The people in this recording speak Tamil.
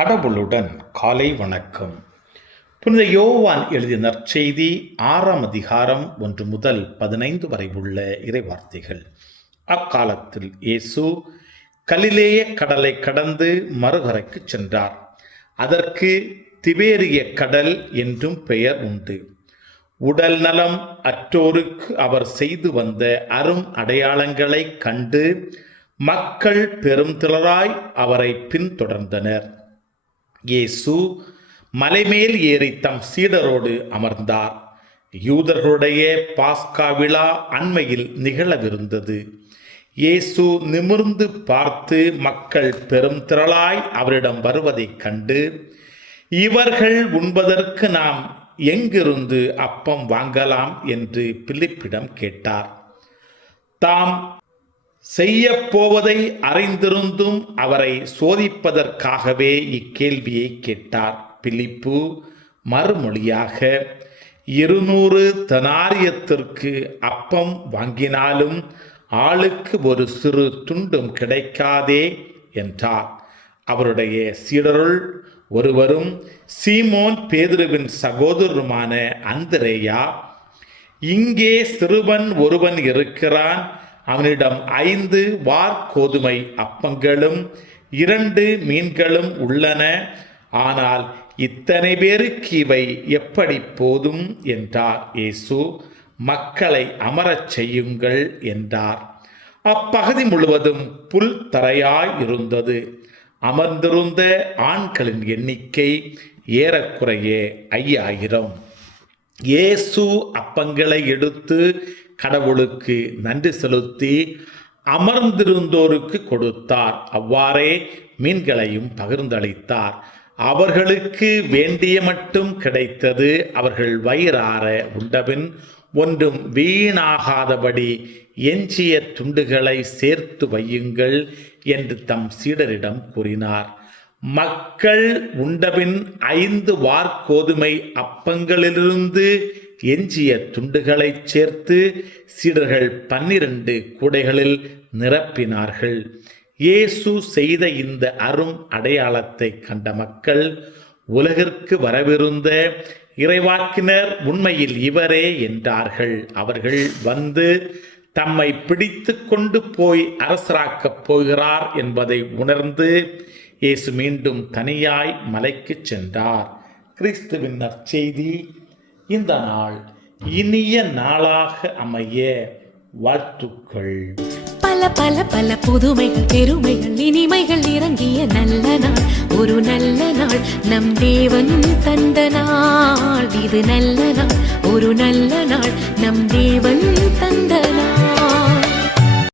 கடவுளுடன் காலை வணக்கம். புனித யோவான் எழுதிய நற்செய்தி 6ஆம் அதிகாரம் 1 முதல் 15 வரை உள்ள இறைவார்த்தைகள். அக்காலத்தில் இயேசு கலிலேய கடலை கடந்து மறுகரைக்கு சென்றார். அதற்கு திபேரிய கடல் என்றும் பெயர் உண்டு. உடல் நலம் அற்றோருக்கு அவர் செய்து வந்த அரும் அடையாளங்களை கண்டு மக்கள் பெரும் திரளாய் அவரை பின்தொடர்ந்தனர். இயேசு மலைமேல் ஏறி தம் சீடரோடு அமர்ந்தார். யூதர்களுடைய பாஸ்கா விழா அண்மையில் நிகழவிருந்தது. இயேசு நிமிர்ந்து பார்த்து மக்கள் பெரும் திரளாய் அவரிடம் வருவதைக் கண்டு, இவர்கள் உண்பதற்கு நாம் எங்கிருந்து அப்பம் வாங்கலாம் என்று பிலிப்பிடம் கேட்டார். தாம் செய்ய போவதை அறிந்திருந்தும் அவரை சோதிப்பதற்காகவே இக்கேள்வியை கேட்டார். பிலிப்பு மறுமொழியாக, 200 தெனாரியத்திற்கு அப்பம் வாங்கினாலும் ஆளுக்கு ஒரு சிறு துண்டும் கிடைக்காதே என்றார். அவருடைய சீடருள் ஒருவரும் சீமோன் பேதுருவின் சகோதரருமான அந்திரேயா, இங்கே சிறுவன் ஒருவன் இருக்கிறான், அவனிடம் 5 வார்கோதுமை அப்பங்களும் 2 மீன்களும் உள்ளன, ஆனால் இத்தனை பேருக்கு இவை எப்படி போதும் என்றார். இயேசு, மக்களை அமரச் செய்யுங்கள் என்றார். அப்பகுதி முழுவதும் புல் தரையாய் இருந்தது. அமர்ந்திருந்த ஆண்களின் எண்ணிக்கை ஏறக்குறைய 5000. இயேசு அப்பங்களை எடுத்து கடவுளுக்கு நன்றி செலுத்தி அமர்ந்திருந்தோருக்கு கொடுத்தார். அவ்வாறே மீன்களையும் பகிர்ந்தளித்தார். அவர்களுக்கு வேண்டிய மட்டும் கிடைத்தது. அவர்கள் வயிறார உண்டபின் ஒன்றும் வீணாகாதபடி எஞ்சிய துண்டுகளை சேர்த்து வையுங்கள் என்று தம் சீடரிடம் கூறினார். மக்கள் உண்டபின் 5 வார்கோதுமை அப்பங்களிலிருந்து எஞ்சிய துண்டுகளை சேர்த்து சீடர்கள் 12 கூடைகளில் நிரப்பினார்கள். இயேசு செய்த இந்த அரும் அடையாளத்தை கண்ட மக்கள், உலகிற்கு வரவிருந்த இறைவாக்கினர் உண்மையில் இவரே என்றார்கள். அவர்கள் வந்து தம்மை பிடித்து கொண்டு போய் அரசராக்கப் போகிறார் என்பதை உணர்ந்து இயேசு மீண்டும் தனியாய் மலைக்கு சென்றார். கிறிஸ்துவின் நற்செய்தி. இந்த நாள் இனிய நாளாக அமைய வாழ்த்துக்கள். பல பல பல புதுமைகள், பெருமைகள், இனிமைகள் இறங்கிய நல்ல நாள், ஒரு நல்ல நாள், நம் தேவன் தந்த நாள். இது நல்ல நாள், ஒரு நல்ல நாள், நம் தேவன்